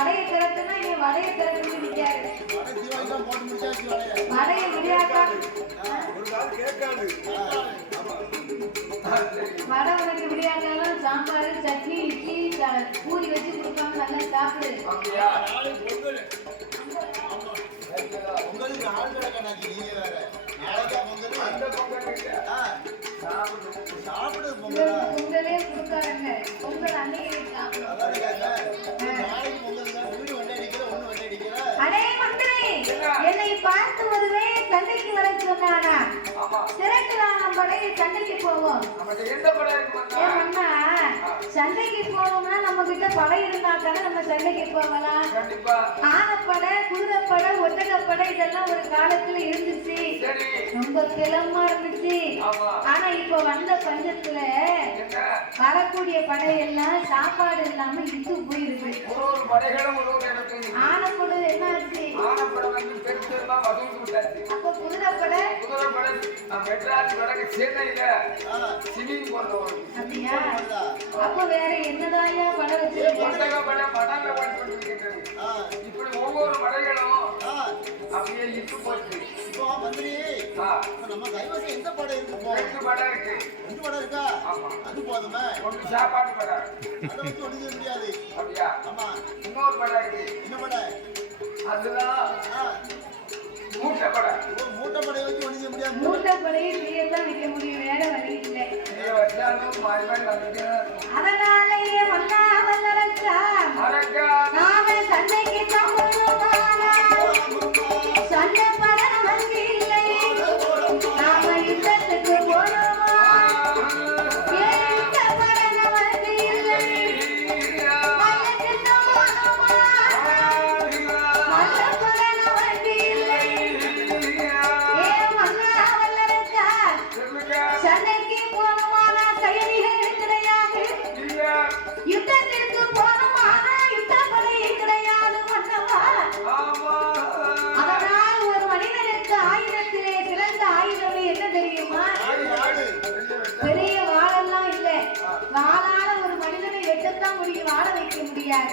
வடையை திறக்குன்னா இங்க வடையை திறந்து நிக்காரு. வடையை விளையாட்டா வடை உனக்கு விளையாட்டாலும் சாம்பார் சட்னி இட்லி பூரி வச்சு கொடுப்பாங்க, நல்லா சாப்பிடு. பொங்கலே கொடுக்காருங்க, பொங்கல் அன்னைக்கு அடே மந்திரி, என்னை பார்த்து வருவே சண்டைக்கு வர சொன்னானா? திரட்டுதான் படையை சண்டைக்கு போவோம். ஏன்னா சண்டைக்கு போவோம்னா நம்ம கிட்ட படை இருந்தா தானே நம்ம சண்டைக்கு போகலாம். ஆனப்படை, குதிரைப்படை, ஒட்டகப்படை இதெல்லாம் ஒரு காலத்துல இருந்துச்சு, ரொம்ப கிளம்பா இருந்துச்சு. ஆனா இப்ப வந்த பஞ்சத்துல வரக்கூடிய படையெல்லாம் சாப்பாடு இல்லாம இட்டு போயிருக்கு. ஆனப்படை என்ன ஆச்சு? அப்ப குதிரைப்படை அப்படியா? அப்ப வேற என்னதாயா படை வச்சிருக்கீங்க? இப்படி ஒவ்வொரு படைகளும் அப்படியே இட்டு போச்சு. இப்போ மந்திரி நம்ம கைவசம் எந்த படை இருக்கு? 2 படை இருக்கு. 2 படை இருக்கா? அது போதுமே. ஒன்று சாப்பாடு படை, அதை வச்சு ஒண்ணு செய்ய முடியாது. அப்படியா? ஆமா. இன்னொரு படை இருக்கு. என்ன படை? அதுதான் மூட்டை படை. மூட்டை படையை வச்சு ஒண்ணு செய்ய முடியாது. மூட்டை படையை நீதான் வைக்க முடியும், வேற வழி இல்லை. நீங்க வச்சாலும் மாறி மாறி வந்துட்டு அதனாலேயே வந்தா வல்லரசா நாம சண்டைக்கு சண்டை பட வந்து இல்லை, நாம யுத்தத்துக்கு போனோமா? யுத்த பட வந்து இல்லை, மல்லத்துக்கு போனோமா? மல்ல பட வந்து இல்லை. ஏன் வந்தா வல்லரசா சண்டைக்கு போனோமானா கைதிகள் கிடையாது, யுத்தத்திற்கு போனோமானா யுத்த படை கிடையாது மன்னவா. அதனால் ஒரு மனிதனுக்கு ஆயுதத்திலே சிறந்த ஆயுதம் என்ன தெரியுமா? பெரிய வாழெல்லாம் இல்லை, வாழால ஒரு மனிதனை வெட்டத்தான் முடியும், வாழ வைக்க முடியாது.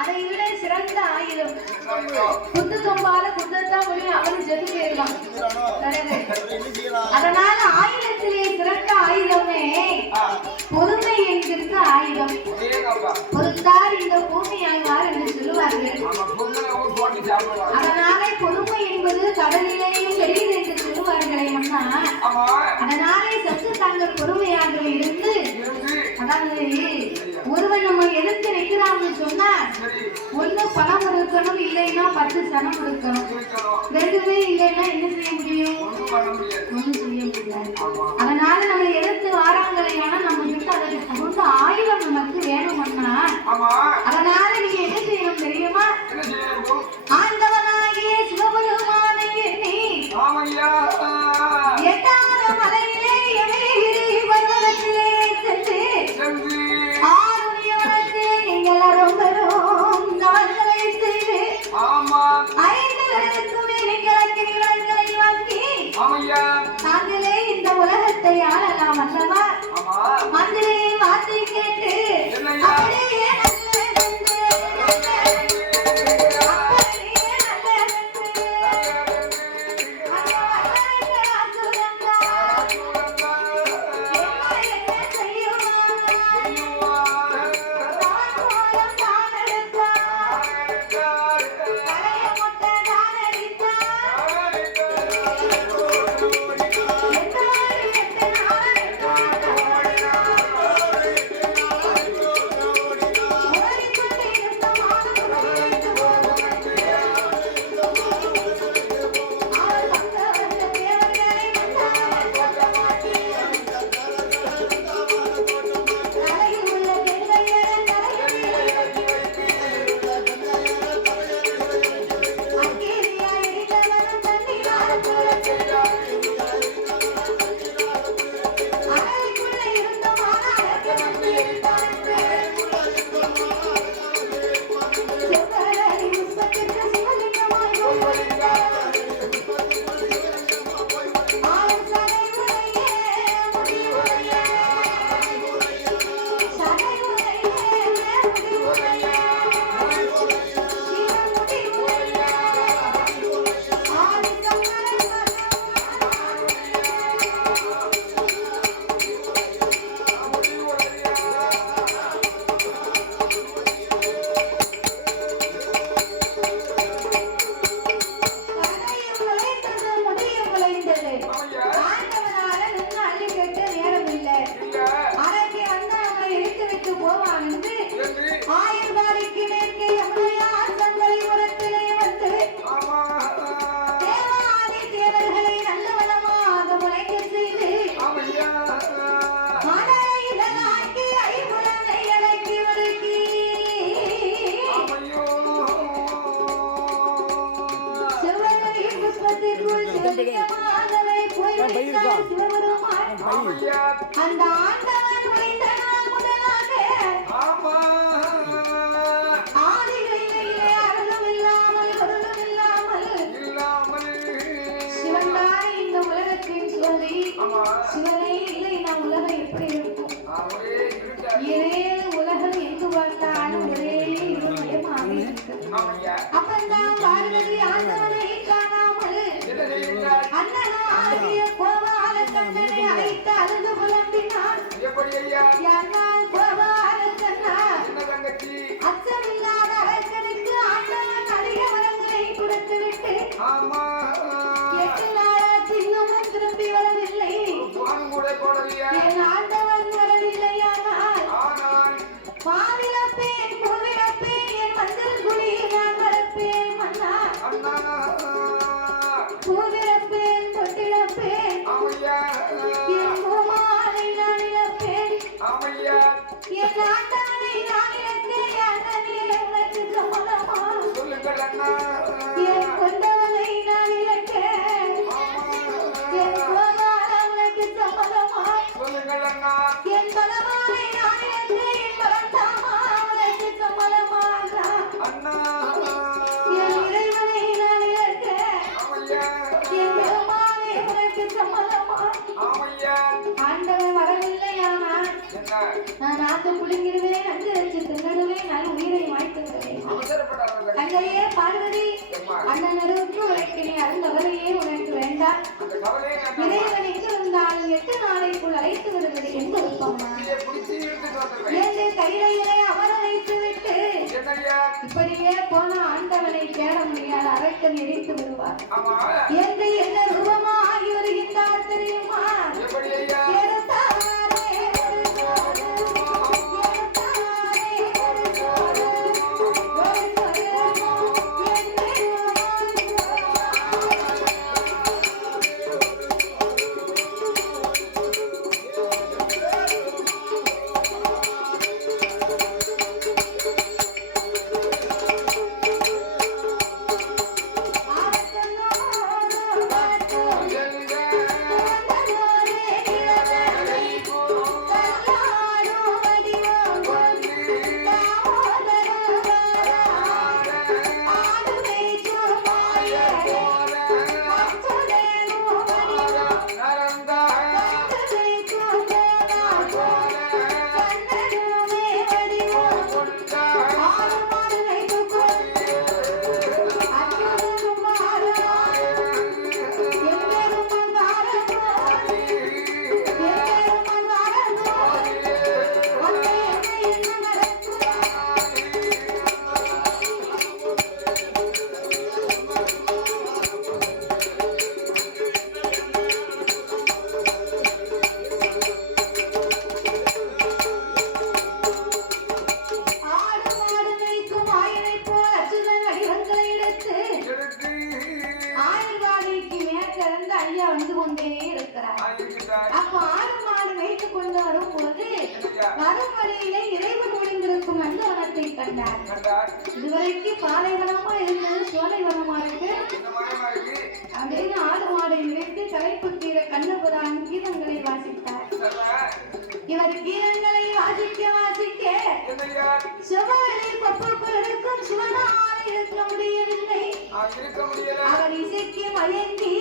அதை விட சிறந்த ஆயுதம் குத்து தொம்பால குத்தத்தான் முடியும், அவன் செத்து போயிடலாம். அதனால ஆயுதத்திலே சிறந்த ஆயுதமே பொறுமை என்கிற ஆயுதம். பொறுத்தார் இந்த பூமி ஆழ்வார் என்று சொல்லுவார்கள். அதனாலே பொறுமை என்பது கடலிலேயும் தெரியுது என்று சொல்லுவார்களே அண்ணா. அதனாலே சற்று தாங்கள் பொறுமையாக இருந்து, அதாவது ஒருவன் நம்ம எதிர்த்து நிற்கிறான்னு சொன்னா ஒண்ணு பணம் இருக்கணும், இல்லைன்னா 10 சனம் இருக்கணும். ரெண்டுமே இல்லைன்னா என்ன செய்ய முடியும்? ஒண்ணும் செய்ய முடியாது. அதனால நம்ம எதிர்த்து வாராங்களையான நம்ம கிட்ட அதற்கு தகுந்த ஆயுதம் நமக்கு வேணும்னா, அதனால நீங்க என்ன செய்யணும் தெரியுமா? ஆண்டவனாகிய சிவபெருமானை எண்ணி 8வது மலையிலே எமயகிரி பர்வதத்திலே சென்று ஆருணியவனத்திலே நீங்கள் அரும்பெரும் தவங்களை செய்து 5 பேருக்கு நீங்கள் அக்கினி விளக்குகளை வாங்கி அப்பந்தான் பார்வதி ஆண்டவனை காணாமல் அண்ணனாகிய கோபால கண்ணனை அழைத்து அழுது புலம்பினான். யானால் கோபால கண்ணா, அச்சமில்லாத அரசனுக்கு ஆண்டவன் அதிக வரங்களை கொடுத்துவிட்டு 8 நாளாச்சு இன்னமும் திரும்பி வரவில்லை. என் ஆண்டவன் வரவில்லையானால் பாவிலப்பேன் பூவிலப்பேன் என் மஞ்சள் குடியில் நான் வரப்பேன் மன்னா. பூவிலப்பேன் தொட்டிலப்பேன் என் பூமாலை நான் இழப்பேன். என் ஆண்டவனை நான் இழப்பேன். எனக்கு சம்மதமா? என் கொண்டவனை நான் இழப்பேன். என் கோமாளனுக்கு சம்மதமா? என் பலமானை நான் இழப்பேன். என் பலத்தாமா அவனுக்கு சம்மதமா? என் இறைவனை நான் இழப்பேன். என் பெருமானை உனக்கு சம்மதமா? ஆண்டவன் வரவில்லையானால் நான் ஆத்து புடுங்கிடுவேன், அஞ்சு வச்சு தின்னுடுவேன், நான் உயிரை மாய்த்துடுவேன். அங்கேயே பார்வதி அண்ணனருக்கு உனக்கு நீ அருந்தவரையே உனக்கு வேண்டாம். இறைவன் எங்கு வந்தாலும் 8 நாளைக்குள் அழைத்து வருவது என் விருப்பமா? ஏழு கையிலே அவர் அழைத்து விட்டு இப்படியே போன ஆண்டவனை தேட முடியாத அரக்கன் எரித்து விடுவார். என்று என்ன ரூபமா ஆகி வருகின்றார் தெரியுமா? அப்போ ஆடு மாடு மேய்த்து கொண்டு வரும்போது வரும் வழியிலே இறைவன் ஒளிந்திருக்கும் நந்தவனத்தை கண்டார். இதுவரைக்கும் பாலைவனமா இருந்தது சோலைவனமா இருக்கு அப்படின்னு ஆடு மாடை நினைத்து கலைப்பு தீர கண்ணபுரான் கீதங்களை வாசித்தார். இவர் கீதங்களை வாசிக்க சிவனை கொப்புக்குள் இருக்கும் சிவனால இருக்க முடியவில்லை. அவர் இசைக்கு மயங்கி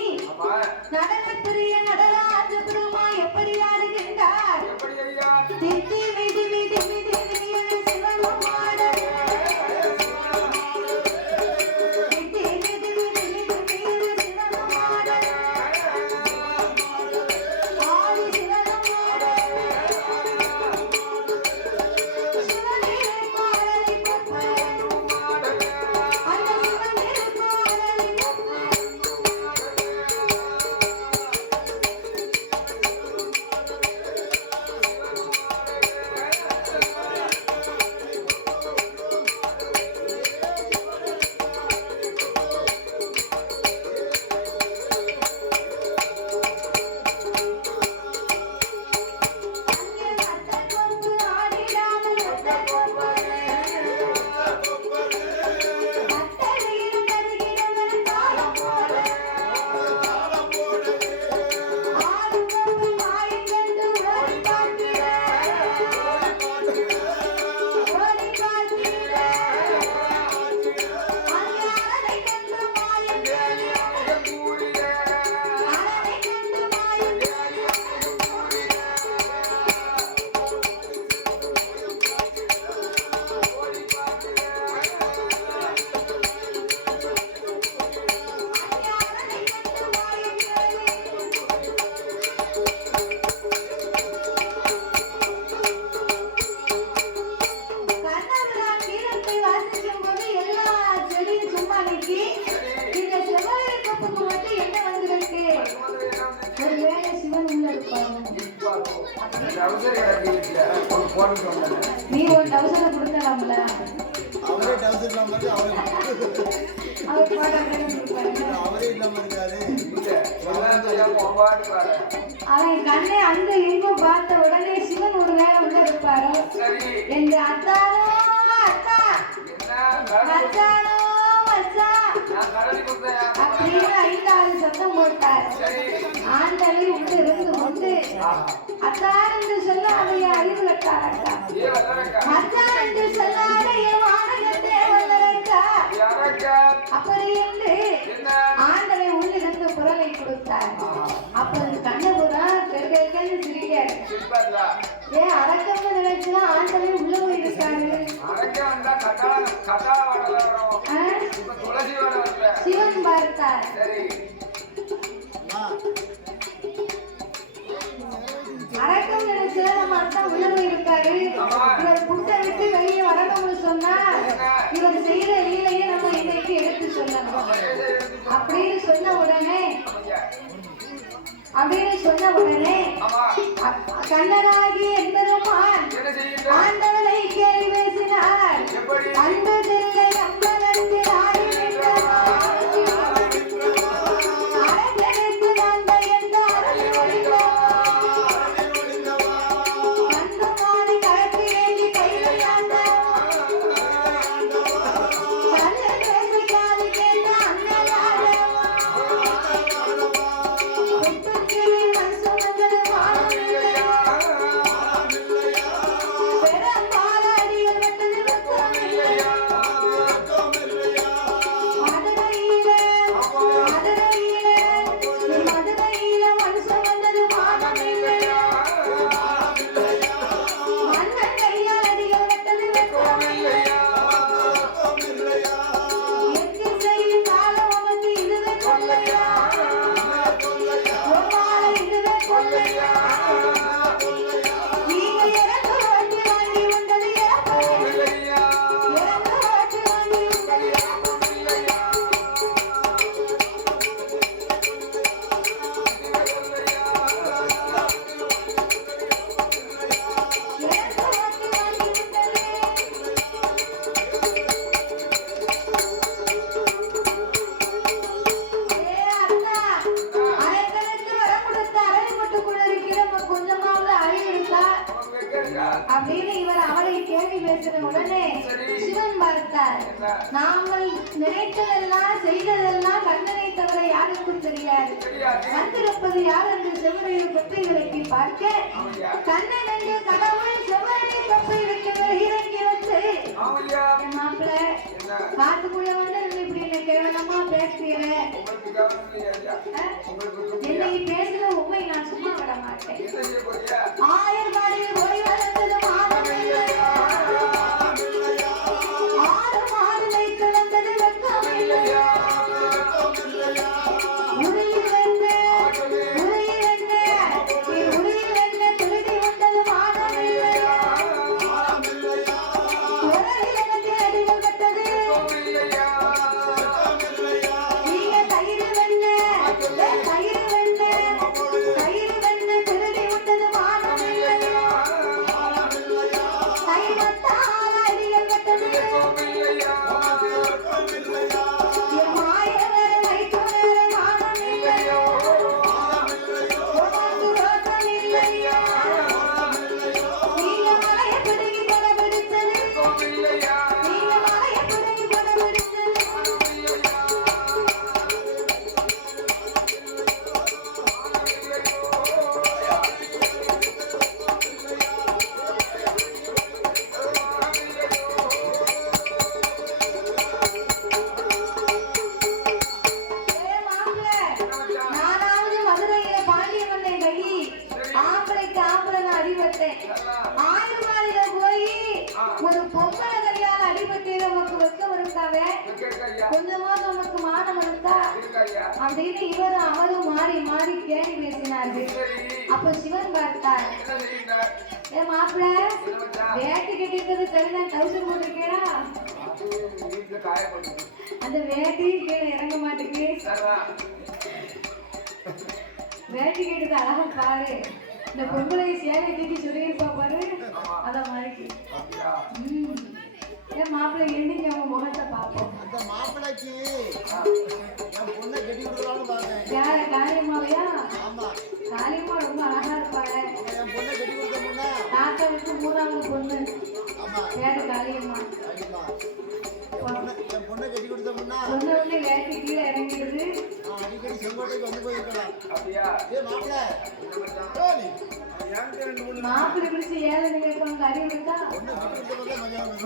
நடனப்பிரிய நடராஜ பெருமா எப்படி ஆடுகின்றார்? திட்டி மிதி மிதி மிதி மிதி சிவனும் ஆட நீ ஒரு 1000 கொடுக்கலாம்ல அவரே 1000 இல்லாம இருக்கு அவர் போட்டாங்க அவரே இல்லாம இருக்காரு அவன் கண்ணே அந்த இன்பம் பார்த்த உடனே சிவன் ஒரு வேலை உள்ள இருப்பாரு எங்க அத்தானோ அத்தா மச்சானோ மச்சான் அப்படின்னு 5-6 சத்தம் போட்டார். ஆண்டலை உண்டு இருந்து கொண்டு அத்தான் என்று சொல்ல அவைய அறிவு கட்டாரக்கா மச்சான் என்று சொல்லாத என் வானகத்தே வல்லரக்கா அப்படி என்று ஆண்டலை உள்ளிருந்து குரலை கொடுத்தார். அப்போது கண்ணபுரா பெருக்கன்னு சிரிக்காரு. ஏன் அரக்கம்னு நினைச்சுதான் ஆண்டலை உள்ள போயிருக்காரு. சிவன் பார்த்தார். அரக்கம் நினைச்சு நம்ம அத்தான் உள்ள போயிருக்காரு. இவர் புட்டை விட்டு வெளியே வரணும்னு சொன்னா இவர் செய்யற லீலையை நம்ம இன்னைக்கு எடுத்து சொல்லணும் அப்படின்னு சொன்ன உடனே கண்ணனாகி எம்பெருமான் ஆண்டவனை கேள்வி பேசினார். அன்பு தில்லை அம்பலத்தில் ஆடி நின்றவார் அரங்கனுக்கு நாங்க எந்த அருள் ஒழிந்தவார் அந்தமானி கழப்பு ஏந்தி கையிலாண்ட கண்ணன் பேசிக்காது கேட்ட அண்ணலாக அப்படின்னு இவர் அவரை கேள்வி பேசின உடனே சிவன் பார்த்தார். நாங்கள் நினைத்ததெல்லாம் செய்ததெல்லாம் கண்ணனை தவிர யாருக்கும் தெரியாது. வந்திருப்பது யார் என்று செவ்வரையில் தொப்பை விலக்கி பார்க்க கண்ணன் என்று கடவுள் செவ்வரையை தொப்பை வைக்க இறங்கி வந்து மாப்பிள்ள காட்டுக்குள்ள வந்து இப்படி கேவலமா பேசுகிறேன். என்னை பேசுற உண்மை நான் சும்மா விட மாட்டேன். ஆயர்பாடியில் போய் வளர்ந்தது மாதம் இல்லையா, 6 மாடு வைத்து வந்தது வெக்கம் இல்லையா, உரியில் என்ன திருடி வந்தது மாதம் இல்லையா, உரலில் எனக்கு அடிகள் கட்டது நீங்க தயிர் வெண்ண திருடி விட்டது மாதம் இல்லையா, கைமத்தால் அடிகள் கட்டது என் மாயவரை வைத்துணரை மாதம் இல்லையோ, உனக்கு ரோசம் இல்லையா, நீங்க மாய பிடுங்கி கொட பிடிச்சது, நீங்க மாய பிடுங்கி கொட பிடிச்சது. நானாவது மதுரையில பாண்டியவனை கையி ஆம்பளைக்கு ஆம்பளை அடிபட்டேன். ஆயுர்வாதில போய் ஒரு பொம்பளை கையால் அடிபட்டு நமக்கு வெக்கம் இருக்காவே, கொஞ்சமா நமக்கு மானம் இருக்கா அப்படின்னு இவரும் அவரும் மாறி மாறி கேள்வி பேசினார்கள். அப்ப சிவன் பார்த்தார். ஏ மாப்பிள்ள வேட்டி கட்டிருக்கிறது சரிதான், 1000 போட்டிருக்கேடா, அந்த வேட்டியும் கீழே இறங்க மாட்டேங்குது. வேட்டி கேட்டது அழகா பாரு, இந்த பொம்பளை சேலை தூக்கி சொல்லியிருப்பா பாரு அத மாதிரி ஏன் மாப்பிள்ளை எண்ணிக்கு அவன் முகத்தை பார்ப்போம். அந்த மாப்பிள்ளைக்கு என் பொண்ணை கட்டி கொடுக்கலாம்னு பார்த்தேன். யார காளியம்மாவையா? ஆமா, காளியம்மா ரொம்ப அழகா இருப்பாங்க. என் பொண்ணை கட்டி கொடுத்தோம்னா தாத்தாவுக்கு மூணாவது பொண்ணு. ஆமா, பேரு காளியம்மா. என் பொண்ணை கட்டி கொடுத்தோம்னா சொன்ன உடனே வேட்டி கீழே இறங்கிடுது. அடிக்கடி செங்கோட்டைக்கு வந்து போயிருக்கலாம். அப்படியா? ஏ மாப்பிள்ளை மாப்பிள்ளை பிடிச்சி ஏழை கேட்பாங்க. அறிவு இருக்கா? பொண்ணை கட்டி கொடுத்தா மதியானம்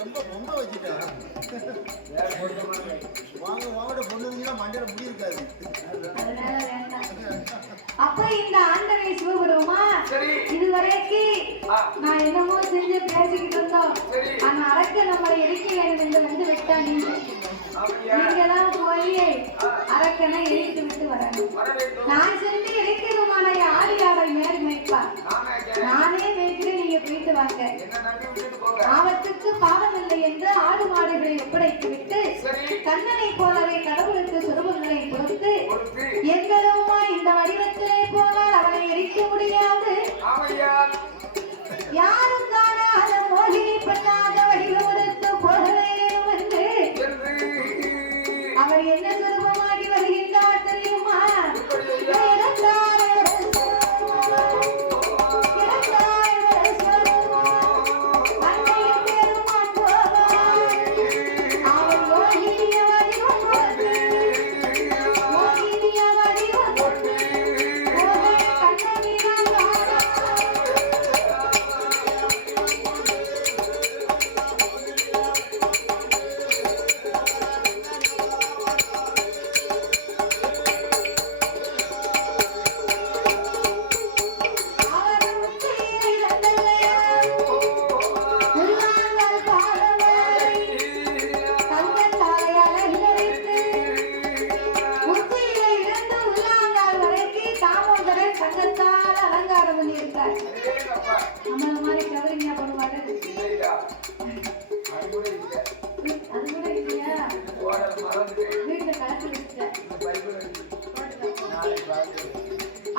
ரொம்ப ரொம்ப வச்சுட்டேன். வாங்க பொண்ணு மண்டையில முடி இருக்காது. அதனால வேண்டாம். அப்ப இந்த ஆண்டனை சிவபெருமா இதுவரைக்கும் நான் என்னமோ செஞ்சு பேசிக்கிட்டு இருந்தோம். அந்த அரக்க நம்மளை எரிக்க வேண்டும் என்று வந்து விட்டா நீங்கதான் போய் அரக்கனை எரித்து விட்டு வரணும். நான் சென்று எரிக்கிறதுமான ஆடி ஆடை மேல் மேய்ப்பார். நானே மேய்க்கிறேன், நீங்க போயிட்டு வாங்க. ஆபத்துக்கு பாவம் இல்லை என்று ஆடு மாடுகளை ஒப்படைத்து விட்டு கண்ணனை போலவே கடவுளுக்கு சுரூபங்களை கொடுத்து எங்களுமா இந்த வடிவத்திலே போனால் அவனை எரிக்க முடியாது. யாரும் காணாத மோகினி பெண்ணாக வடிவம் கொடுத்து போக வேண்டும் என்று அவர் என்ன சுரூபமாகி வருகின்றார் தெரியுமா?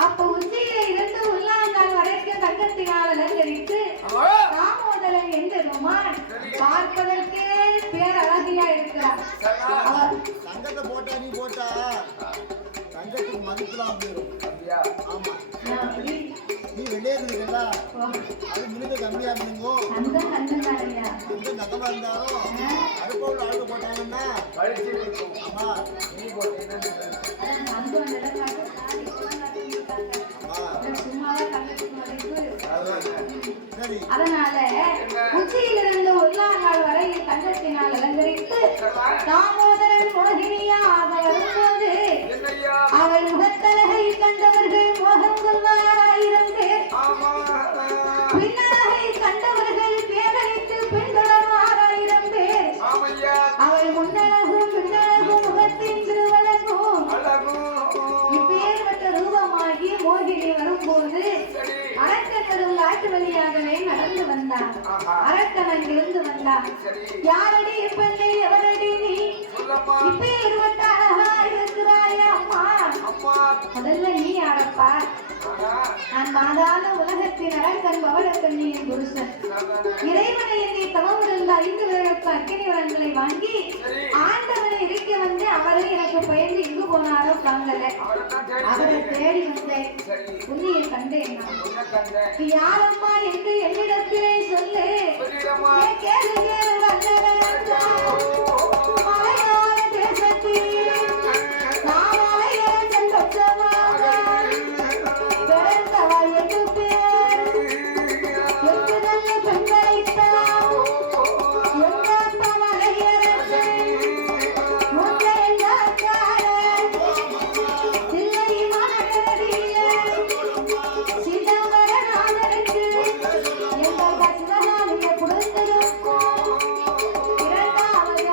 அப்ப உச்சியில இருந்து உள்ளாங்கால் வரைக்கும் தங்கத்தினால் அலங்கரித்து தாமோதரன் என்று ருமான் பார்ப்பதற்கே பேரழகியா இருக்கிறார். தங்கத்தை போட்டா நீ போட்டா தங்கத்துக்கு மதிப்புலாம் போயிடும். ஆமா, நீ வெளியே இருந்தீங்கல்ல அது மினுக்கு கம்மியா இருந்தீங்கோ. அந்த நகமா இருந்தாலும் அடுப்ப உள்ள அழுக போட்டாங்கன்னா ஆமா நீ போட்டீங்கன்னா அதனால உச்சியிலிருந்து உள்ளாங்கால் வரை தங்கத்தினால் அலங்கரித்து தாமோதரன் மோகினியாக வரும்போது அவள் முகத்தழகை கண்டவர்கள் மோகம் கொள்வாராயிரம் பேர், பின்னழகை கண்டவர்கள் பேரழித்து பின்தொடர்வாராயிரம் பேர். அவள் முன்னழகும் பின்னழகும் முகத்தின் திருவழகும் இப்பேற்பட்ட ரூபமாகி மோகினி வரும்போது அரக்கன் காட்டு வழியாகவே நடந்து வந்தான். அரக்கன் அங்கிருந்து வந்தான். யாரடி பெண்ணை எவரடி நீ இப்பேற்பட்ட அழகா இருக்கிறாயா அம்மா? முதல்ல நீ யாரப்பா? நான் மாதான உலகத்தின் அரக்கன் பவளக்கண்ணியின் புருஷன். இறைவனை என்னை தவம் இருந்த 5 பேருக்கு அக்கினி வளங்களை வாங்கி ஆண்டவனை இருக்க வந்து அவரை எனக்கு பயந்து இங்கு போனாரோ தாங்கல. அவரை தேடி வந்தேன், உன்னையை கண்டேன். யாரம்மா என்று என்னிடத்திலே சொல்லு. கேளு கேளு மலையாள தேசத்தில் நான் அலைய சென்றமாக பிறந்தவள் 8 பேர். 8 நல்ல பெண்களைத்தான் எந்த மலையரசு தில்லை மாநகரில் சிதம்பரநாதருக்கு எங்கள் சிவகாமியை கொடுத்திருக்கும் 2வது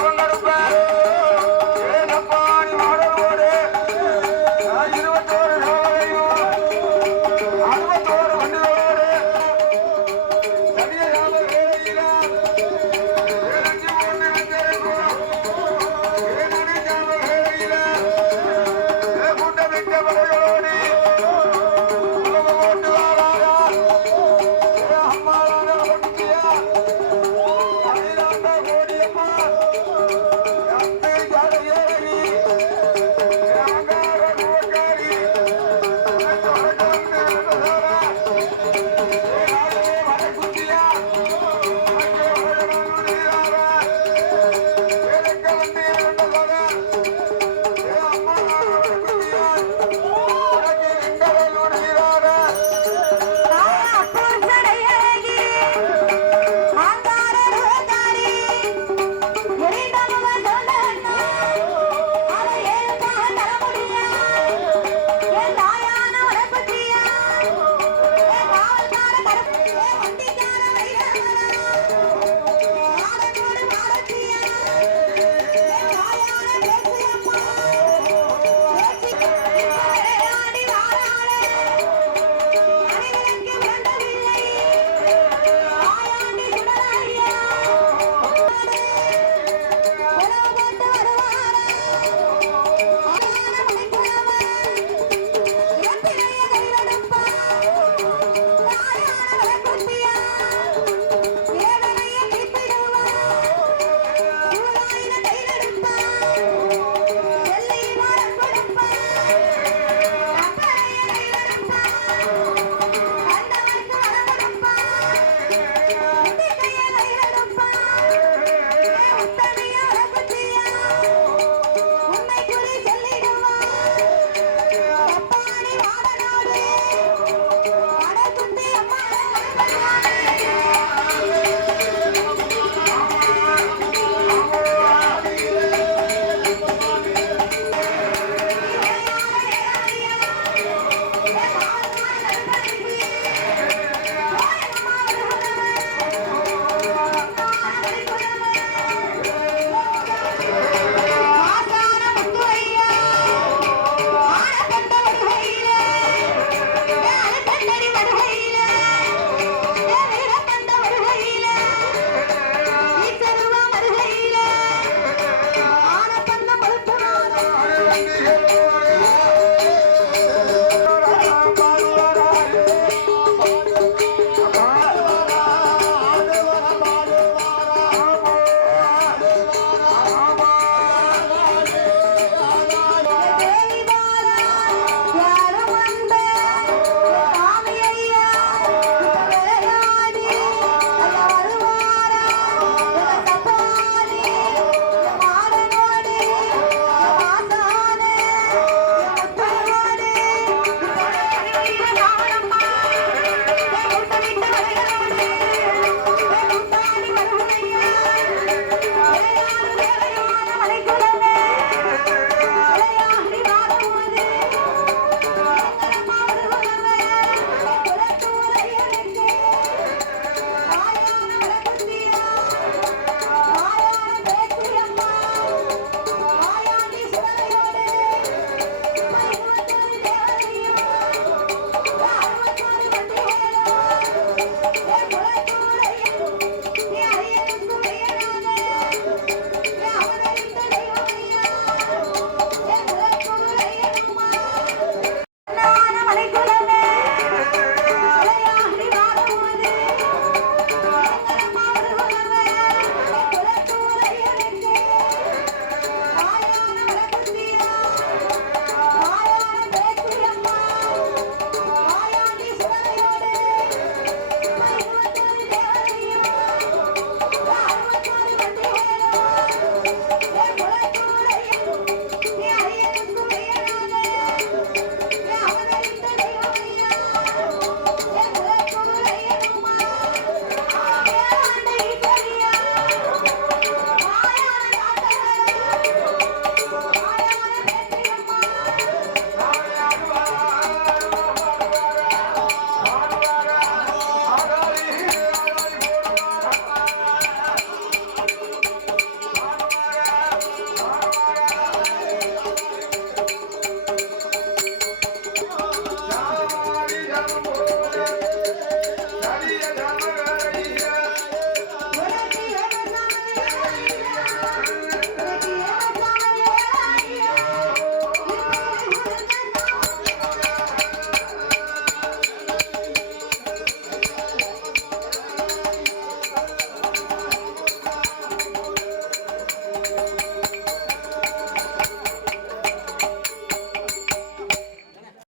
அவங்க